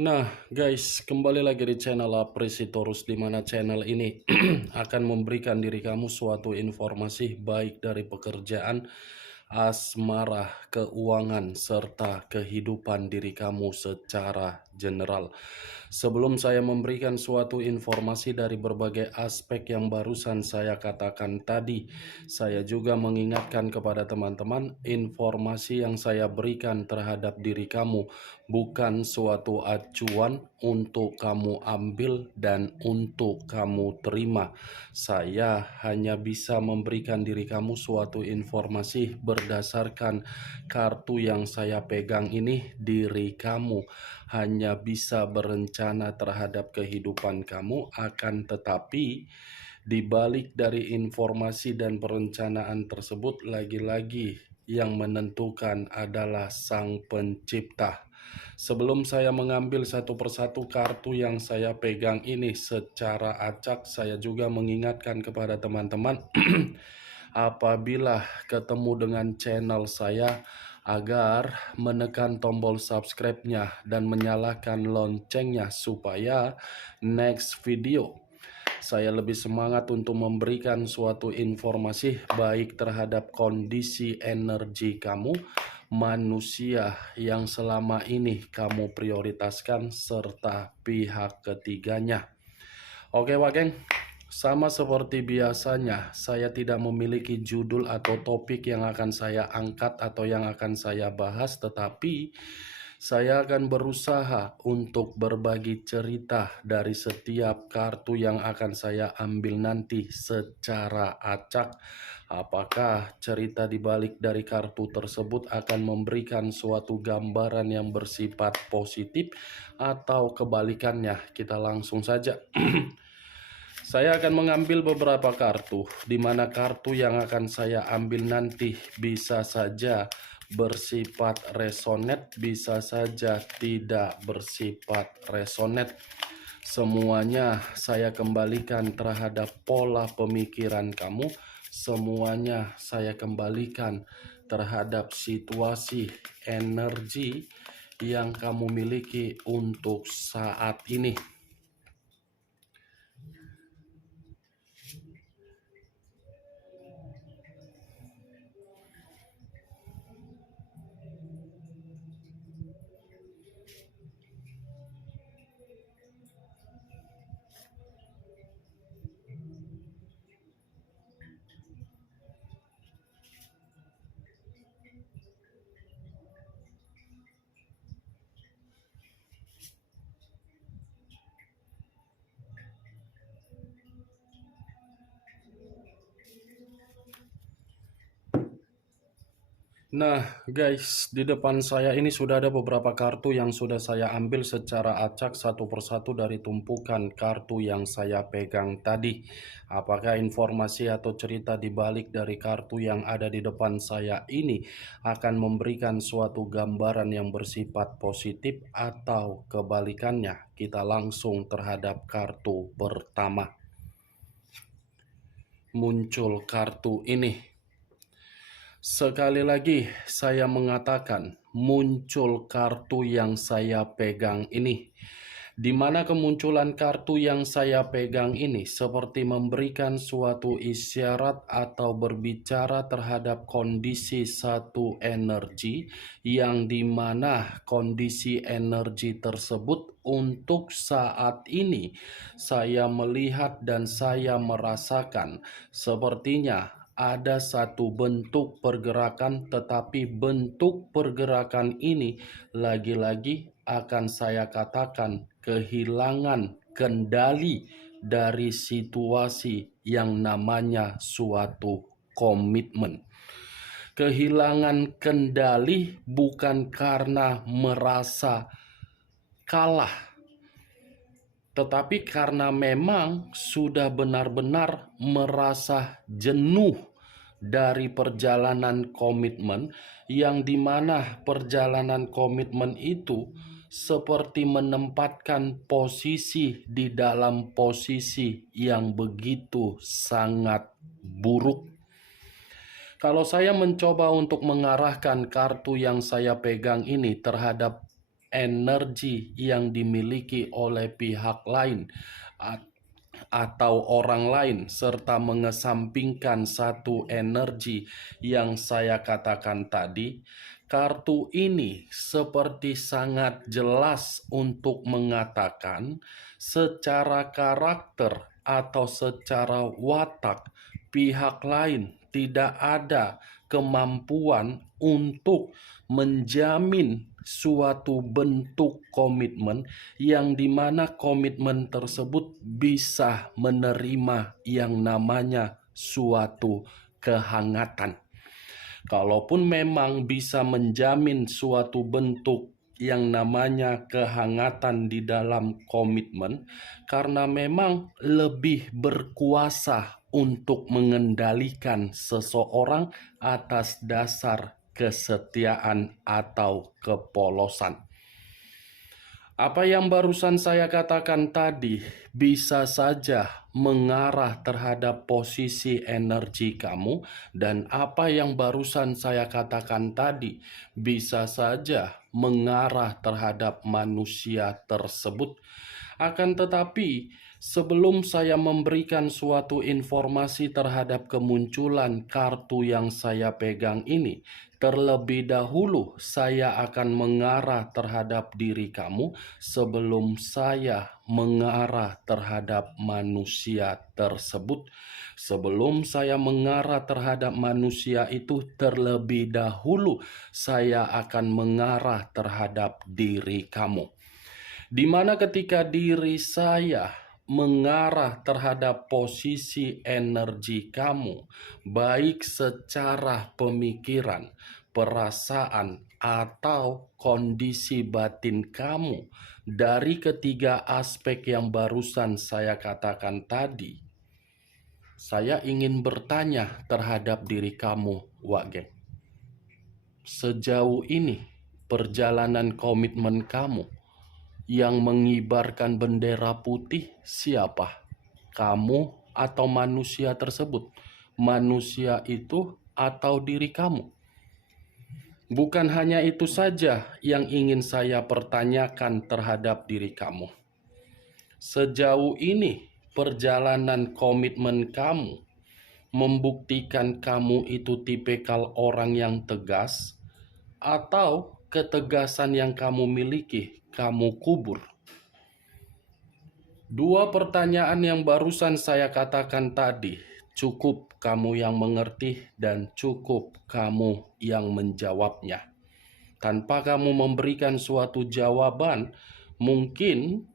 Nah, guys, kembali lagi di channel Apresitorus, di mana channel ini akan memberikan diri kamu suatu informasi baik dari pekerjaan, asmara, keuangan, serta kehidupan diri kamu secara general. Sebelum saya memberikan suatu informasi dari berbagai aspek yang barusan saya katakan tadi, saya juga mengingatkan kepada teman-teman, informasi yang saya berikan terhadap diri kamu bukan suatu acuan untuk kamu ambil dan untuk kamu terima. Saya hanya bisa memberikan diri kamu suatu informasi berdasarkan kartu yang saya pegang ini. Diri kamu hanya bisa berencana terhadap kehidupan kamu, akan tetapi di balik dari informasi dan perencanaan tersebut, lagi-lagi yang menentukan adalah Sang Pencipta. Sebelum saya mengambil satu persatu kartu yang saya pegang ini secara acak, saya juga mengingatkan kepada teman-teman apabila ketemu dengan channel saya agar menekan tombol subscribe-nya dan menyalakan loncengnya supaya next video saya lebih semangat untuk memberikan suatu informasi baik terhadap kondisi energi kamu, manusia yang selama ini kamu prioritaskan, serta pihak ketiganya. Oke, Wak Geng. Sama seperti biasanya, saya tidak memiliki judul atau topik yang akan saya angkat atau yang akan saya bahas, tetapi saya akan berusaha untuk berbagi cerita dari setiap kartu yang akan saya ambil nanti secara acak. Apakah cerita di balik dari kartu tersebut akan memberikan suatu gambaran yang bersifat positif atau kebalikannya? Kita langsung saja. Saya akan mengambil beberapa kartu, di mana kartu yang akan saya ambil nanti bisa saja bersifat resonate, bisa saja tidak bersifat resonate. Semuanya saya kembalikan terhadap pola pemikiran kamu, semuanya saya kembalikan terhadap situasi energi yang kamu miliki untuk saat ini. Nah, guys, di depan saya ini sudah ada beberapa kartu yang sudah saya ambil secara acak satu persatu dari tumpukan kartu yang saya pegang tadi. Apakah informasi atau cerita di balik dari kartu yang ada di depan saya ini akan memberikan suatu gambaran yang bersifat positif atau kebalikannya? Kita langsung terhadap kartu pertama. Muncul kartu ini. Sekali lagi saya mengatakan muncul kartu yang saya pegang ini. Di mana kemunculan kartu yang saya pegang ini seperti memberikan suatu isyarat atau berbicara terhadap kondisi satu energi yang dimana kondisi energi tersebut untuk saat ini saya melihat dan saya merasakan sepertinya ada satu bentuk pergerakan, tetapi bentuk pergerakan ini lagi-lagi akan saya katakan kehilangan kendali dari situasi yang namanya suatu komitmen. Kehilangan kendali bukan karena merasa kalah, tetapi karena memang sudah benar-benar merasa jenuh dari perjalanan komitmen, yang dimana perjalanan komitmen itu seperti menempatkan posisi di dalam posisi yang begitu sangat buruk. Kalau saya mencoba untuk mengarahkan kartu yang saya pegang ini terhadap energi yang dimiliki oleh pihak lain atau orang lain, serta mengesampingkan satu energi yang saya katakan tadi, kartu ini seperti sangat jelas untuk mengatakan secara karakter atau secara watak pihak lain tidak ada kemampuan untuk menjamin suatu bentuk komitmen yang dimana komitmen tersebut bisa menerima yang namanya suatu kehangatan. Kalaupun memang bisa menjamin suatu bentuk yang namanya kehangatan di dalam komitmen, karena memang lebih berkuasa untuk mengendalikan seseorang atas dasar kesetiaan atau kepolosan. Apa yang barusan saya katakan tadi bisa saja mengarah terhadap posisi energi kamu, dan apa yang barusan saya katakan tadi bisa saja mengarah terhadap manusia tersebut. Akan tetapi, sebelum saya memberikan suatu informasi terhadap kemunculan kartu yang saya pegang ini, terlebih dahulu saya akan mengarah terhadap diri kamu sebelum saya mengarah terhadap manusia tersebut. Sebelum saya mengarah terhadap manusia itu, terlebih dahulu saya akan mengarah terhadap diri kamu. Di mana ketika diri saya mengarah terhadap posisi energi kamu, baik secara pemikiran, perasaan, atau kondisi batin kamu, dari ketiga aspek yang barusan saya katakan tadi, saya ingin bertanya terhadap diri kamu, Wak Geng. Sejauh ini, perjalanan komitmen kamu yang mengibarkan bendera putih siapa? Kamu atau manusia tersebut? Manusia itu atau diri kamu? Bukan hanya itu saja yang ingin saya pertanyakan terhadap diri kamu. Sejauh ini perjalanan komitmen kamu membuktikan kamu itu tipikal orang yang tegas, atau ketegasan yang kamu miliki kamu kubur? Dua pertanyaan yang barusan saya katakan tadi, cukup kamu yang mengerti dan cukup kamu yang menjawabnya. Tanpa kamu memberikan suatu jawaban, mungkin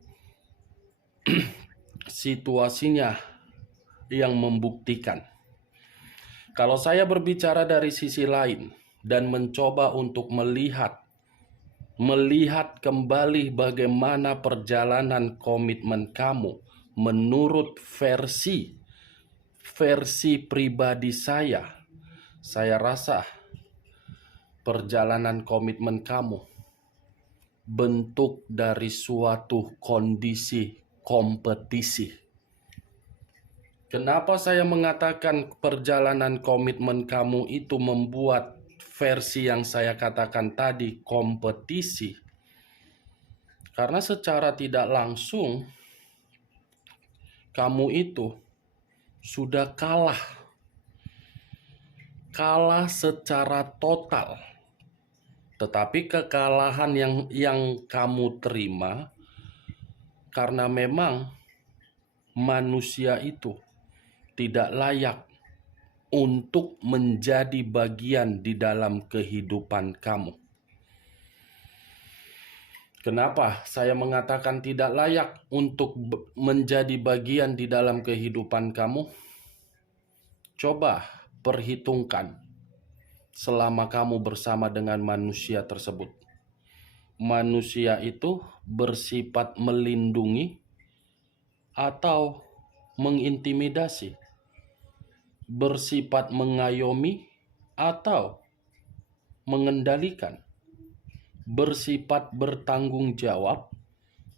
situasinya yang membuktikan. Kalau saya berbicara dari sisi lain dan mencoba untuk melihat kembali bagaimana perjalanan komitmen kamu menurut versi pribadi saya rasa perjalanan komitmen kamu bentuk dari suatu kondisi kompetisi. Kenapa saya mengatakan perjalanan komitmen kamu itu membuat versi yang saya katakan tadi kompetisi? Karena secara tidak langsung kamu itu sudah kalah secara total. Tetapi kekalahan yang kamu terima karena memang manusia itu tidak layak untuk menjadi bagian di dalam kehidupan kamu. Kenapa saya mengatakan tidak layak untuk menjadi bagian di dalam kehidupan kamu? Coba perhitungkan selama kamu bersama dengan manusia tersebut. Manusia itu bersifat melindungi atau mengintimidasi, bersifat mengayomi atau mengendalikan, bersifat bertanggung jawab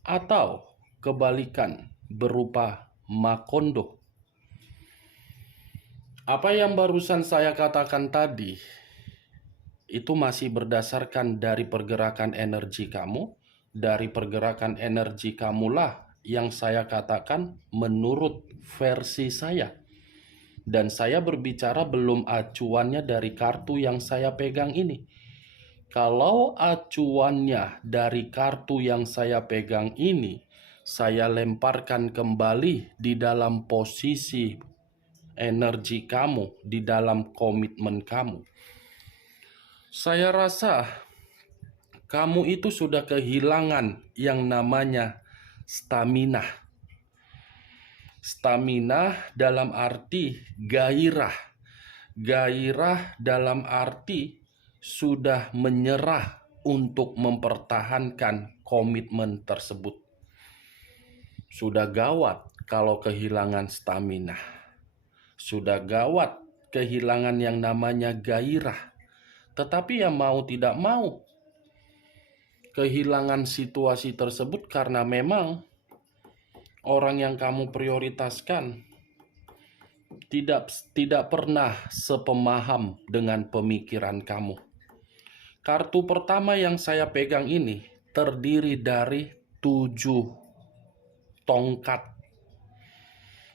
atau kebalikan berupa makondo. Apa yang barusan saya katakan tadi itu masih berdasarkan dari pergerakan energi kamu, dari pergerakan energi kamulah yang saya katakan menurut versi saya. Dan saya berbicara belum acuannya dari kartu yang saya pegang ini. Kalau acuannya dari kartu yang saya pegang ini, saya lemparkan kembali di dalam posisi energi kamu, di dalam komitmen kamu. Saya rasa kamu itu sudah kehilangan yang namanya stamina. Stamina dalam arti gairah. Gairah dalam arti sudah menyerah untuk mempertahankan komitmen tersebut. Sudah gawat kalau kehilangan stamina. Sudah gawat kehilangan yang namanya gairah. Tetapi ya mau tidak mau, kehilangan situasi tersebut karena memang orang yang kamu prioritaskan tidak pernah sepemaham dengan pemikiran kamu. Kartu pertama yang saya pegang ini terdiri dari 7 tongkat.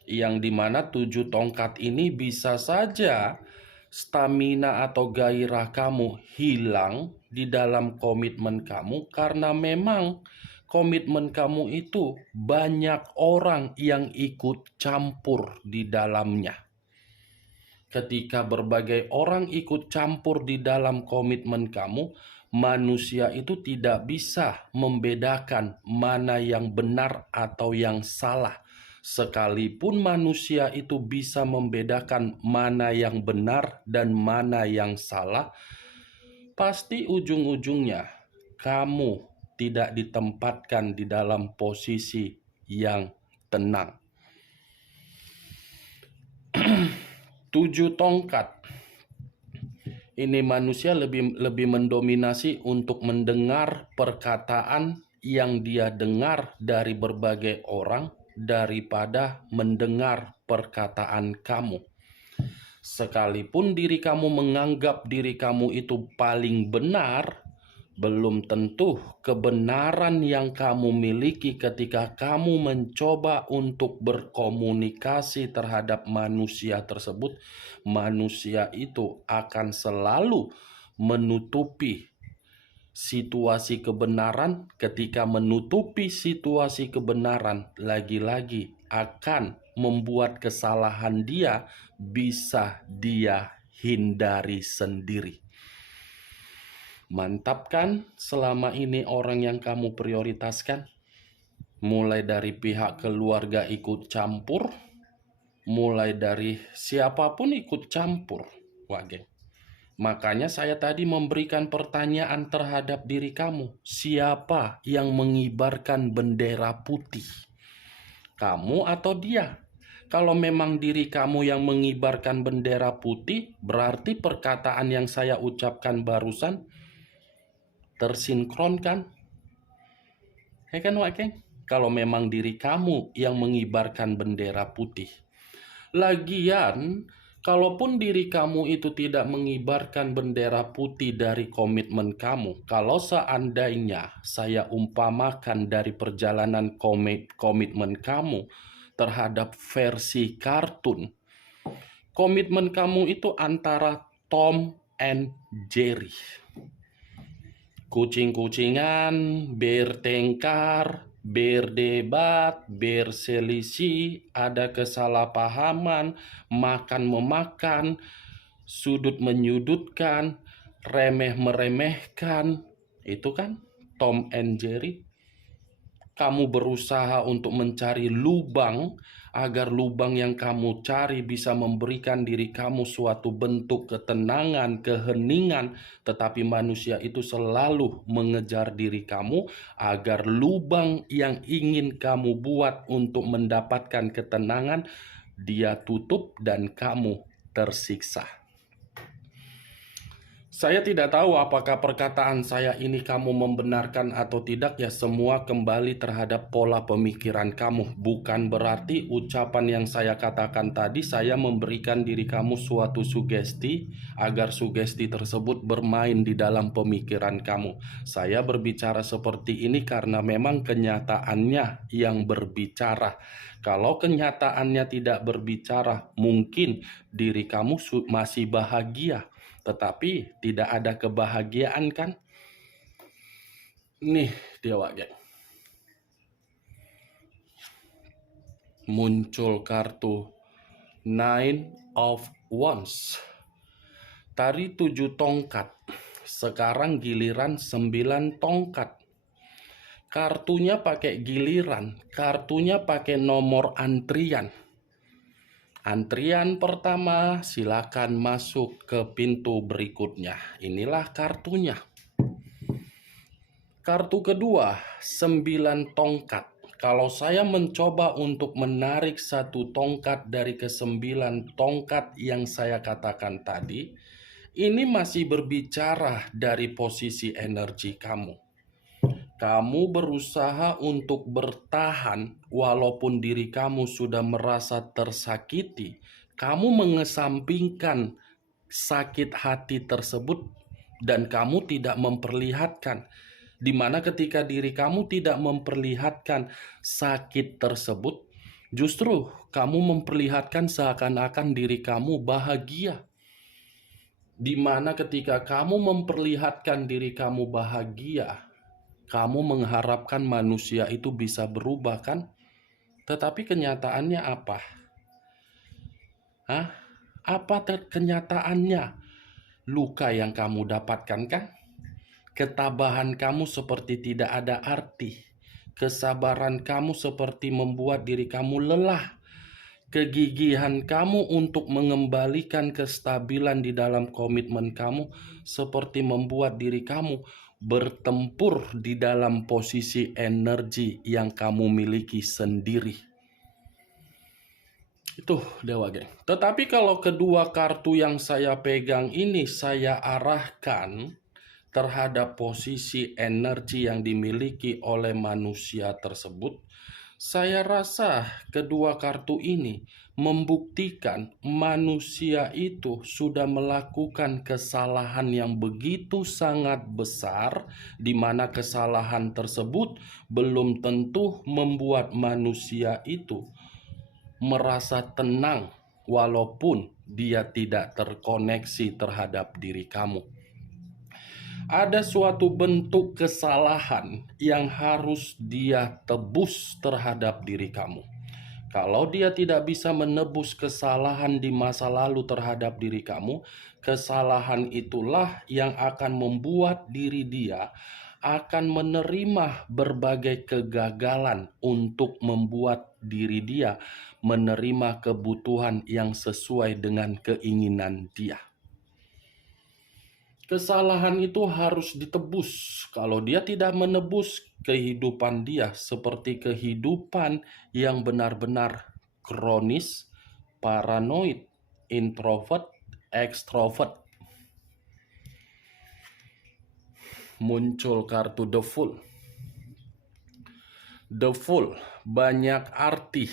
Yang dimana 7 tongkat ini bisa saja stamina atau gairah kamu hilang di dalam komitmen kamu karena memang komitmen kamu itu banyak orang yang ikut campur di dalamnya. Ketika berbagai orang ikut campur di dalam komitmen kamu, manusia itu tidak bisa membedakan mana yang benar atau yang salah. Sekalipun manusia itu bisa membedakan mana yang benar dan mana yang salah, pasti ujung-ujungnya kamu tidak ditempatkan di dalam posisi yang tenang. 7 tongkat. Ini manusia lebih mendominasi untuk mendengar perkataan yang dia dengar dari berbagai orang daripada mendengar perkataan kamu. Sekalipun diri kamu menganggap diri kamu itu paling benar, belum tentu kebenaran yang kamu miliki ketika kamu mencoba untuk berkomunikasi terhadap manusia tersebut, manusia itu akan selalu menutupi situasi kebenaran. Ketika menutupi situasi kebenaran, lagi-lagi akan membuat kesalahan dia bisa dia hindari sendiri. Mantap kan selama ini orang yang kamu prioritaskan? Mulai dari pihak keluarga ikut campur, mulai dari siapapun ikut campur. Wah, geng. Makanya saya tadi memberikan pertanyaan terhadap diri kamu. Siapa yang mengibarkan bendera putih? Kamu atau dia? Kalau memang diri kamu yang mengibarkan bendera putih, berarti perkataan yang saya ucapkan barusan tersinkronkan. Ya kan, Wak Keng? Kalau memang diri kamu yang mengibarkan bendera putih. Lagian, kalaupun diri kamu itu tidak mengibarkan bendera putih dari komitmen kamu, kalau seandainya saya umpamakan dari perjalanan komitmen kamu terhadap versi kartun, komitmen kamu itu antara Tom and Jerry. Kucing-kucingan, bertengkar, berdebat, berselisih, ada kesalahpahaman, makan-memakan, sudut menyudutkan, remeh-meremehkan. Itu kan Tom and Jerry. Kamu berusaha untuk mencari lubang agar lubang yang kamu cari bisa memberikan diri kamu suatu bentuk ketenangan, keheningan, tetapi manusia itu selalu mengejar diri kamu agar lubang yang ingin kamu buat untuk mendapatkan ketenangan dia tutup dan kamu tersiksa. Saya tidak tahu apakah perkataan saya ini kamu membenarkan atau tidak, ya semua kembali terhadap pola pemikiran kamu. Bukan berarti ucapan yang saya katakan tadi saya memberikan diri kamu suatu sugesti agar sugesti tersebut bermain di dalam pemikiran kamu. Saya berbicara seperti ini karena memang kenyataannya yang berbicara. Kalau kenyataannya tidak berbicara, mungkin diri kamu masih bahagia. Tetapi tidak ada kebahagiaan kan? Nih dia geng. Muncul kartu Nine of Wands. Tadi 7 tongkat. Sekarang giliran 9 tongkat. Kartunya pakai giliran, kartunya pakai nomor antrian. Antrian pertama, silakan masuk ke pintu berikutnya. Inilah kartunya. Kartu kedua, 9 tongkat. Kalau saya mencoba untuk menarik 1 tongkat dari ke-9 tongkat yang saya katakan tadi, ini masih berbicara dari posisi energi kamu. Kamu berusaha untuk bertahan walaupun diri kamu sudah merasa tersakiti. Kamu mengesampingkan sakit hati tersebut dan kamu tidak memperlihatkan. Di mana ketika diri kamu tidak memperlihatkan sakit tersebut, justru kamu memperlihatkan seakan-akan diri kamu bahagia. Di mana ketika kamu memperlihatkan diri kamu bahagia, kamu mengharapkan manusia itu bisa berubah kan? Tetapi kenyataannya apa? Hah? Apa kenyataannya? Luka yang kamu dapatkan kan? Ketabahan kamu seperti tidak ada arti. Kesabaran kamu seperti membuat diri kamu lelah. Kegigihan kamu untuk mengembalikan kestabilan di dalam komitmen kamu seperti membuat diri kamu bertempur di dalam posisi energi yang kamu miliki sendiri. Itu Dewa geng. Tetapi kalau kedua kartu yang saya pegang ini saya arahkan terhadap posisi energi yang dimiliki oleh manusia tersebut, saya rasa kedua kartu ini membuktikan manusia itu sudah melakukan kesalahan yang begitu sangat besar, di mana kesalahan tersebut belum tentu membuat manusia itu merasa tenang walaupun dia tidak terkoneksi terhadap diri kamu. Ada suatu bentuk kesalahan yang harus dia tebus terhadap diri kamu. Kalau dia tidak bisa menebus kesalahan di masa lalu terhadap diri kamu, kesalahan itulah yang akan membuat diri dia akan menerima berbagai kegagalan untuk membuat diri dia menerima kebutuhan yang sesuai dengan keinginan dia. Kesalahan itu harus ditebus. Kalau dia tidak menebus, kehidupan dia seperti kehidupan yang benar-benar kronis, paranoid, introvert, extrovert. Muncul kartu The Fool. The Fool banyak arti,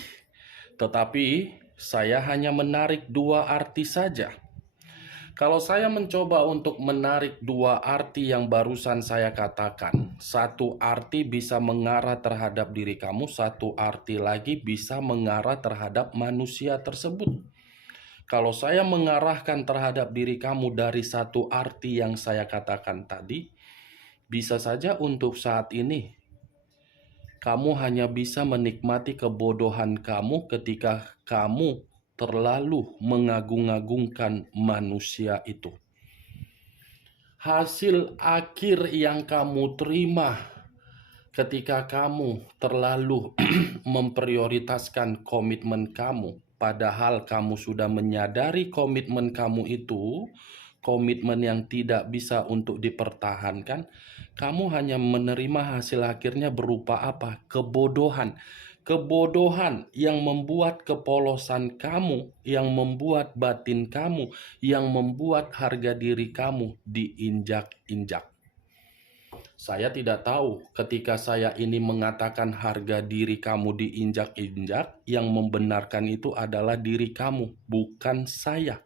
tetapi saya hanya menarik 2 arti saja. Kalau saya mencoba untuk menarik 2 arti yang barusan saya katakan, 1 arti bisa mengarah terhadap diri kamu, 1 arti lagi bisa mengarah terhadap manusia tersebut. Kalau saya mengarahkan terhadap diri kamu dari 1 arti yang saya katakan tadi, bisa saja untuk saat ini kamu hanya bisa menikmati kebodohan kamu ketika kamu terlalu mengagung-agungkan manusia itu. Hasil akhir yang kamu terima ketika kamu terlalu memprioritaskan komitmen kamu, padahal kamu sudah menyadari komitmen kamu itu komitmen yang tidak bisa untuk dipertahankan, kamu hanya menerima hasil akhirnya berupa apa? Kebodohan. Kebodohan yang membuat kepolosan kamu, yang membuat batin kamu, yang membuat harga diri kamu diinjak-injak. Saya tidak tahu ketika saya ini mengatakan harga diri kamu diinjak-injak, yang membenarkan itu adalah diri kamu, bukan saya.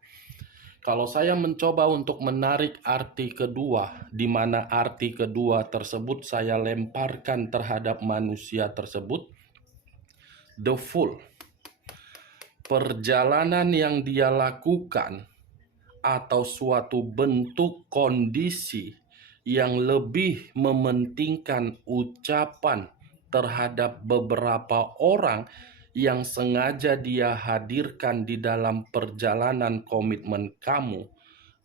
Kalau saya mencoba untuk menarik arti kedua, di mana arti kedua tersebut saya lemparkan terhadap manusia tersebut, the fool, perjalanan yang dia lakukan atau suatu bentuk kondisi yang lebih mementingkan ucapan terhadap beberapa orang yang sengaja dia hadirkan di dalam perjalanan komitmen kamu,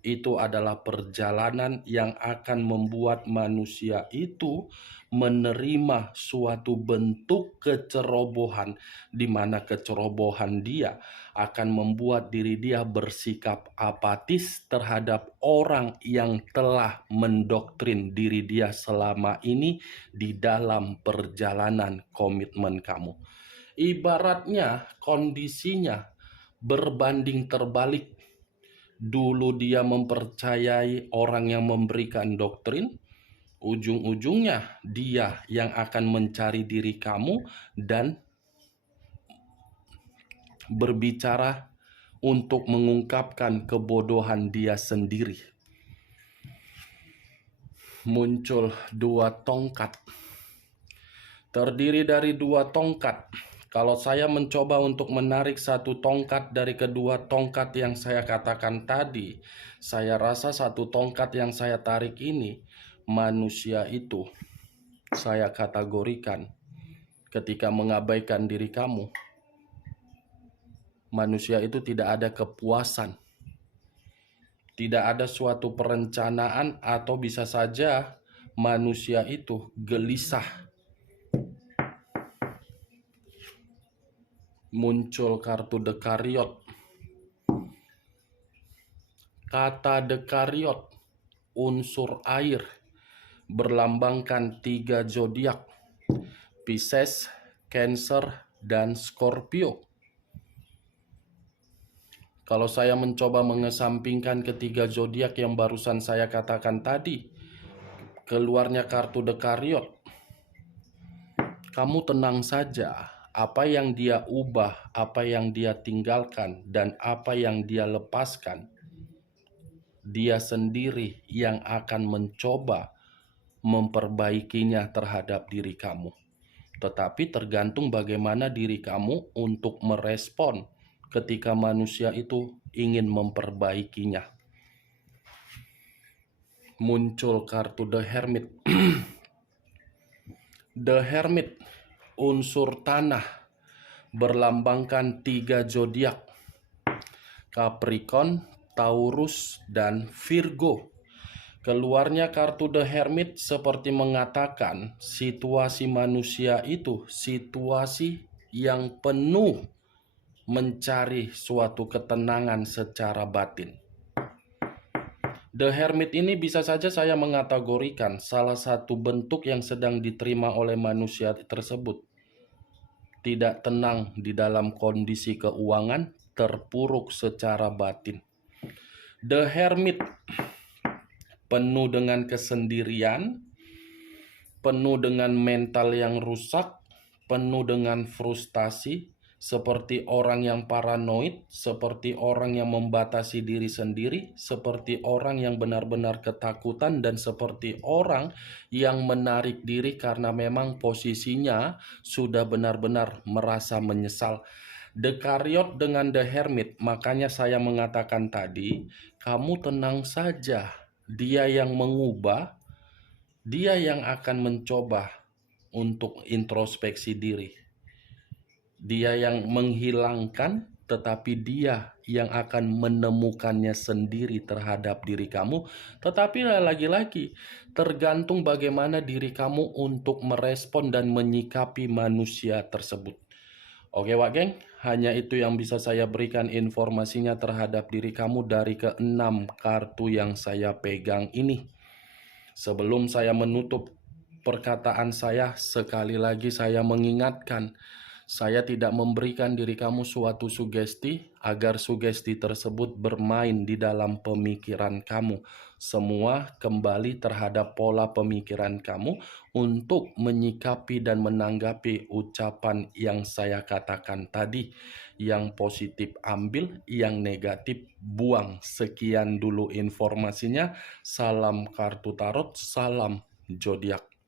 itu adalah perjalanan yang akan membuat manusia itu menerima suatu bentuk kecerobohan, di mana kecerobohan dia akan membuat diri dia bersikap apatis terhadap orang yang telah mendoktrin diri dia selama ini di dalam perjalanan komitmen kamu. Ibaratnya kondisinya berbanding terbalik. Dulu dia mempercayai orang yang memberikan doktrin, ujung-ujungnya dia yang akan mencari diri kamu dan berbicara untuk mengungkapkan kebodohan dia sendiri. Muncul dua tongkat. Terdiri dari dua tongkat. Kalau saya mencoba untuk menarik satu tongkat dari kedua tongkat yang saya katakan tadi, saya rasa satu tongkat yang saya tarik ini, manusia itu saya kategorikan ketika mengabaikan diri kamu. Manusia itu tidak ada kepuasan, tidak ada suatu perencanaan, atau bisa saja manusia itu gelisah. Muncul kartu dekariot. Kata dekariot, unsur air, berlambangkan 3 zodiak: Pisces, Cancer, dan Scorpio. Kalau saya mencoba mengesampingkan ketiga zodiak yang barusan saya katakan tadi, keluarnya kartu dekariot. Kamu tenang saja. Apa yang dia ubah, apa yang dia tinggalkan, dan apa yang dia lepaskan, dia sendiri yang akan mencoba memperbaikinya terhadap diri kamu. Tetapi tergantung bagaimana diri kamu untuk merespon ketika manusia itu ingin memperbaikinya. Muncul kartu The Hermit. The Hermit, unsur tanah, berlambangkan 3 zodiak: Capricorn, Taurus, dan Virgo. Keluarnya kartu The Hermit seperti mengatakan situasi manusia itu situasi yang penuh mencari suatu ketenangan secara batin. The Hermit ini bisa saja saya mengategorikan salah satu bentuk yang sedang diterima oleh manusia tersebut. Tidak tenang di dalam kondisi keuangan, terpuruk secara batin. The Hermit penuh dengan kesendirian, penuh dengan mental yang rusak, penuh dengan frustasi, seperti orang yang paranoid, seperti orang yang membatasi diri sendiri, seperti orang yang benar-benar ketakutan, dan seperti orang yang menarik diri karena memang posisinya sudah benar-benar merasa menyesal. Dekariot dengan The Hermit, makanya saya mengatakan tadi, kamu tenang saja. Dia yang mengubah, dia yang akan mencoba untuk introspeksi diri. Dia yang menghilangkan, tetapi dia yang akan menemukannya sendiri terhadap diri kamu. Tetapi lagi-lagi, tergantung bagaimana diri kamu untuk merespon dan menyikapi manusia tersebut. Oke Wak Geng, hanya itu yang bisa saya berikan informasinya terhadap diri kamu dari ke-6 kartu yang saya pegang ini. Sebelum saya menutup perkataan saya, sekali lagi saya mengingatkan, Saya tidak memberikan diri kamu suatu sugesti agar sugesti tersebut bermain di dalam pemikiran kamu. Semua kembali terhadap pola pemikiran kamu untuk menyikapi dan menanggapi ucapan yang saya katakan tadi. Yang positif ambil, yang negatif buang. Sekian dulu informasinya. Salam kartu tarot, salam zodiak.